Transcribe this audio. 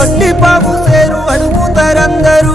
వడ్డీ పాపు సేరు అడుగుతారందరూ